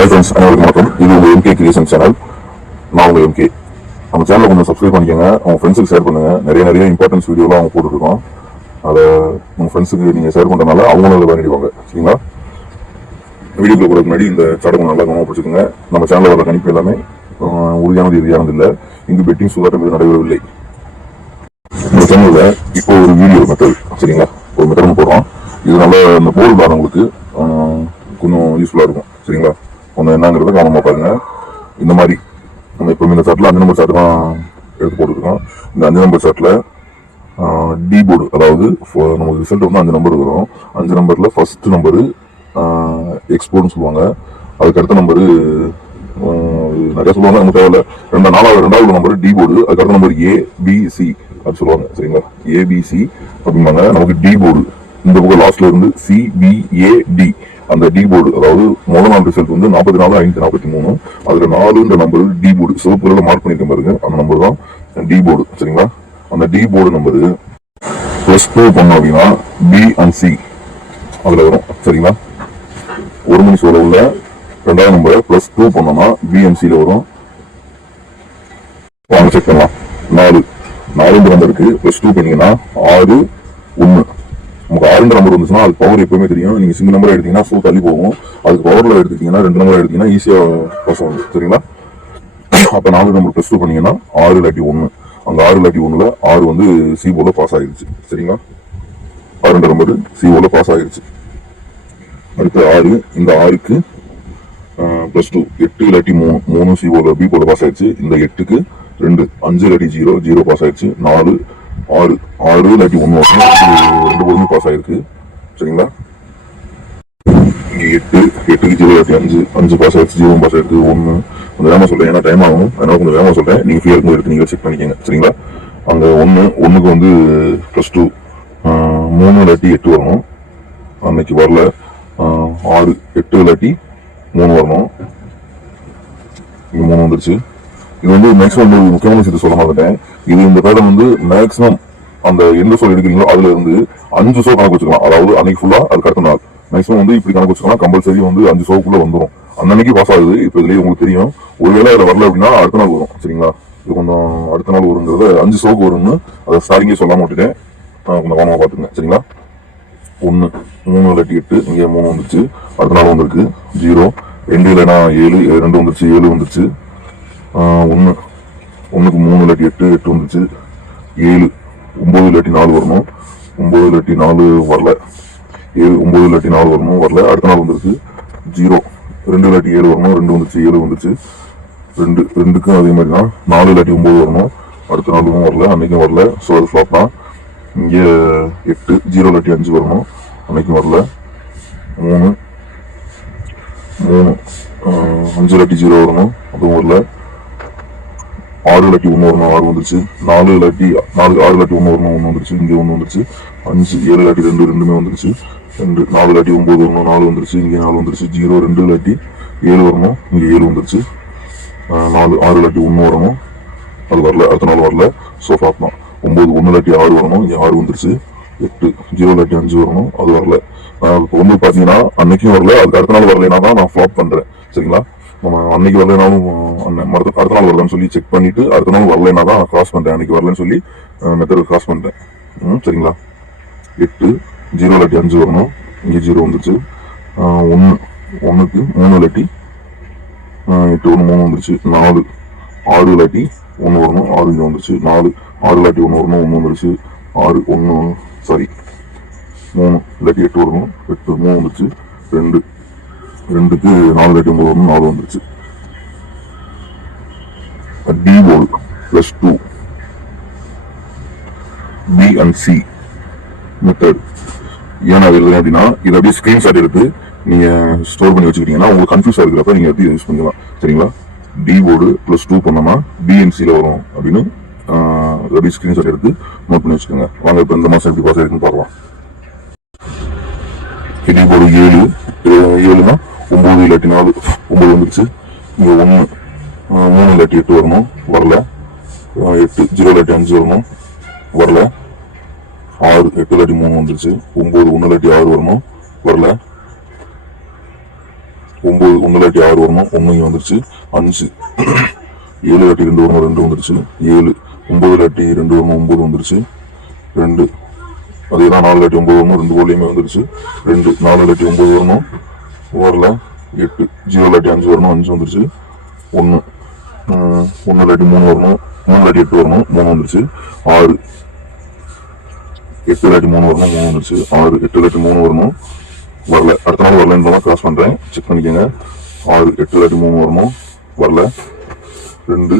Hi friends, அனைவருக்கும் வணக்கம். இது உங்கள் எம்கே கிரியேஷன் சேனல். நான் உங்கள் எம்கே. நம்ம சேனலை கொஞ்சம் சப்ஸ்கிரைப் பண்ணிக்கோங்க, உங்கள் ஃப்ரெண்ட்ஸுக்கு ஷேர் பண்ணுங்கள். நிறைய இம்பார்ட்டன்ஸ் வீடியோலாம் அவங்க போட்டுருக்கோம். அதை உங்கள் ஃப்ரெண்ட்ஸுக்கு நீங்கள் ஷேர் பண்ணுறதுனால அவங்களும் அதை பண்ணிடுவாங்க. சரிங்களா? வீடியோக்குள்ள போகிறதுக்கு முன்னாடி இந்த சாட்டை நல்லா கவனம் பிடிச்சிக்கோங்க. நம்ம சேனலில் வர கணிப்பு எல்லாமே உறுதியானது இறுதியானது இல்லை. இங்கு பெட்டிங் சூதாட்டம் இது நடைபெறவில்லை. நம்ம சேனலில் இப்போ ஒரு வீடியோ மெத்தட், சரிங்களா, ஒரு மெத்தட் போடுறோம். இது நல்ல இந்த போல் பாருங்களுக்கு கொஞ்சம் யூஸ்ஃபுல்லாக இருக்கும். சரிங்களா? ஒன்று என்னங்கிறத கவனமாக பாருங்க. இந்த மாதிரி நம்ம எப்பவுமே இந்த சாட்டில் 5 நம்பர் சாட்டு தான் எடுத்து போட்டுருக்கோம். இந்த 5 நம்பர் சாட்டில் டி போர்டு, அதாவது நமக்கு ரிசல்ட் வந்து 5 நம்பர் வரும். 5 நம்பரில் ஃபர்ஸ்ட் நம்பரு எக்ஸ்போர்ட்னு சொல்லுவாங்க. அதுக்கு அடுத்த நம்பரு நிறைய சொல்லுவாங்க, நமக்கு தேவையில்ல. ரெண்டாவது நம்பர் டி போர்டு, அதுக்கு அடுத்த நம்பர் ஏபிசி அப்படி சொல்லுவாங்க. சரிங்களா? ஏபிசி அப்படிம்பாங்க. நமக்கு டி போர்டு இந்த பக்கம் லாஸ்ட்ல இருந்து சிபிஏடி, அந்த டி போர்டு, அதாவது முதல் நாள் ரிசல்ட் வந்து 44,543. அதுல 4ன்ற நம்பர் டி போர்டு, சிவப்புல மார்க் பண்ணிருக்க பாருங்க, அந்த நம்பர் தான் டி போர்டு. சரிங்களா? அந்த டி போர்டு நம்பரு +2 பண்ணோம் அப்படின்னா பி அண்ட் சி அதுல வரும். சரிங்களா? ஒரு மணி சோழ உள்ள 2வது நம்பரை +2 பண்ணோம்னா பி அண்ட் சில வரும். வாங்க செக் பண்ணலாம். 4 நம்பருக்கு +2 பண்ணீங்கன்னா 6 1. நமக்கு 6 நம்பர் வந்துச்சுன்னா அது பவர் எப்பவுமே தெரியும். நீங்க சிங்கிள் நம்பர் எடுத்தீங்கன்னா சோ தள்ளி போகும். அதுக்கு பவர்ல எடுத்துட்டீங்கன்னா 2 நம்பர் எடுத்தீங்கன்னா ஈஸியா பாஸ் ஆகும். சரிங்களா? அப்ப 4 நம்பர் +2 பண்ணீங்கன்னா 6 இல்லாட்டி 1. அந்த 6 இல்லாட்டி 1ல 6 வந்து சி போல பாஸ் ஆயிருச்சு. சரிங்களா? 6 நம்பர் சி போல பாஸ் ஆயிருச்சு. அடுத்து 6, இந்த 6க்கு +2 8 இல்லாட்டி 3 சி போல பி போல பாஸ் ஆயிடுச்சு. இந்த 8க்கு 2 5 இல்லாட்டி 0 பாஸ் ஆயிடுச்சு. 4 6 இல்லாட்டி 1 2 போலுமே பாஸ் ஆயிருக்கு. சரிங்களா? இங்க 8க்கு 0 இல்லாட்டி 5 பாஸ் ஆயிடுச்சு. 0 பாஸ் ஆயிருக்கு. 1 கொஞ்சம் வேகமா சொல்றேன், ஏன்னா டைம் ஆகும், அதனால கொஞ்சம் வேகமா சொல்றேன். நீங்க ஃப்ரீயா இருக்கும்போது எடுத்து நீங்க செக் பண்ணிக்கோங்க. சரிங்களா? அங்க 1க்கு வந்து +2 3 இல்லாட்டி 8 வரணும். அன்னைக்கு வரல. 6 8 இல்லாட்டி 3 வரணும். இங்க 3 வந்துருச்சு. இது வந்து மேக்ஸிமம் ஒரு முக்கியமான விஷயத்தை சொல்ல மாட்டேன். இது இந்த பேட்டர்ன் வந்து மேக்ஸிமம் அந்த எந்த சோ எடுக்கிறீங்களோ அதுல இருந்து 5 சோ கணக்கு வச்சுக்கலாம். அதாவது அன்னைக்கு ஃபுல்லா அதுக்கு அடுத்த நாள் மேக்ஸிமம் வந்து இப்படி கணக்கு வச்சுக்கலாம். கம்பல்சரி வந்து 5 சோக்குள்ள வந்துடும். அன்னைக்கு பாஸ் ஆகுது. இப்ப இதுலயே உங்களுக்கு தெரியும். ஒருவேளை அதுல வரல அப்படின்னா அடுத்த நாள் வரும். சரிங்களா? இது கொஞ்சம் அடுத்த நாள் வருங்கிறத 5 சோக்கு வரும்னு அதை ஸ்டார்டிங்கே சொல்லாம விட்டுட்டேன். கொஞ்சம் கவனமா பாத்துங்க. சரிங்களா? 1 3 இல்லாட்டி 8, இங்க 3 வந்துருச்சு. அடுத்த நாள் வந்திருக்கு 0. 2 இல்லைன்னா 7 2 வந்துருச்சு. 7 வந்துருச்சு. 1க்கு 3 இல்லாட்டி 8 வந்துருச்சு. 7 9 இல்லாட்டி 4 வரணும். 9 இல்லாட்டி 4 வரல. 9 இல்லாட்டி 4 வரணும், வரல. அடுத்த நாள் வந்துருக்கு 0. 2 இல்லாட்டி 7 வரணும். 2 வந்துருச்சு. 7 வந்துருச்சு. 2க்கும் அதே மாதிரி தான். 4 இல்லாட்டி 9 வரணும். அடுத்த நாளும் வரல, அன்னைக்கும் வரல. ஸோ அது ஃபிளாப் தான். இங்க 8 0 இல்லாட்டி 5 வரணும், அன்னைக்கும் வரல. 3 5 இல்லாட்டி 0 வரணும், அதுவும் வரல. 6 இல்லாட்டி 1 வரணும், 6 வந்துருச்சு. 6 இல்லாட்டி 1 வரணும், 1 வந்துருச்சு. இங்க 1 வந்துருச்சு. 5 7 இல்லாட்டி 2 2மே வந்துருச்சு. 4 இல்லாட்டி 9 வரணும், 4 வந்துருச்சு. இங்க 4 வந்துருச்சு. 0 2 இல்லாட்டி 7 வரணும், இங்க 7 வந்துருச்சு. 6 இல்லாட்டி 1 வரணும், அது வரல. அடுத்த நாள் வரல. ஸோ ஃபிளாப் தான். 9 1 இல்லாட்டி 6 வரணும், இங்க 6 வந்துருச்சு. 8 0 இல்லாட்டி 5 வரணும், அது வரல. இப்போ வந்து பாத்தீங்கன்னா அன்னைக்கும் வரல, அதுக்கு அடுத்த நாள் வரலைன்னா தான் நான் ஃபிளாப் பண்றேன். சரிங்களா? நம்ம அன்னைக்கு வரலைனாலும் அடுத்த நாள் வரலன்னு சொல்லி செக் பண்ணிட்டு அடுத்த நாள் வரலைன்னா தான் கிராஸ் பண்றேன். அன்னைக்கு வரலன்னு சொல்லி மெத்தட் கிராஸ் பண்றேன். சரிங்களா? 8 0 இல்லாட்டி 5 வரணும், இங்க 0 வந்துருச்சு. 1க்கு 3 இல்லாட்டி 8 1 3 வந்துருச்சு. 4 6 இல்லாட்டி 1 வரணும், 6 இங்க வந்துருச்சு. 6 இல்லாட்டி 1 வரணும், 1 வந்துருச்சு. 3 இல்லாட்டி 8 வரணும், 8 3 வந்துருச்சு. 2க்கு 4 இல்லாட்டி 9 வரணும், 4 வந்துருச்சு. D board +2 B and C method ஏன் அது எழுதுறேன் அப்படின்னா, இதை அப்படியே ஸ்கிரீன்ஷாட் எடுத்து நீங்க ஸ்டோர் பண்ணி வச்சுக்கிட்டீங்கன்னா உங்களுக்கு கன்ஃபியூஸா இருக்கிறப்ப நீங்க எப்படி யூஸ் பண்ணிக்கலாம். சரிங்களா? டி போர்டு +2 பண்ணோம்னா பிஎன்சில வரும் அப்படின்னு அப்படியே ஸ்கிரீன்ஷாட் எடுத்து நோட் பண்ணி வச்சுக்கோங்க. வாங்க இப்போ இந்த மாசம் எப்படி பாஸ் ஆயிருக்குன்னு பார்க்கலாம். டி போர்டு 7னா 9 இல்லாட்டி 4 9 வந்துருச்சு. இங்க 1 3 இல்லாட்டி 8 வரணும், வரல. 8 0 இல்லாட்டி 5 வரணும், வரல. 6 8 இல்லாட்டி 3 வந்துருச்சு. 9 1 இல்லாட்டி 6 வரணும், வரல. 9 1 இல்லாட்டி 6 வரணும், 1 இங்கே வந்துருச்சு. 5 7 இல்லாட்டி 2 வரணும், 2 வந்துருச்சு. 7 9 இல்லாட்டி 2 வரணும், 9 வந்துருச்சு. 2 அதே தான் 4 இல்லாட்டி 9 வரணும், 2 போலியுமே வந்துருச்சு. 2 4 இல்லாட்டி 9 வரணும், வரல. 8 0 இல்லாட்டி 5 வரணும், 5 வந்துருச்சு. 1 1 இல்லாட்டி 3 வரணும், 3 இல்லாட்டி 8 வரணும், 3 வந்துருச்சு. 6 8 இல்லாட்டி 3 வரணும், 3 வந்துருச்சு. 6 8 இல்லாட்டி 3 வரணும், வரல. அடுத்த நாள் வரலன்னு கிராஸ் பண்றேன், செக் பண்ணிக்கோங்க. 6 8 இல்லாட்டி 3 வரணும், வரல. 2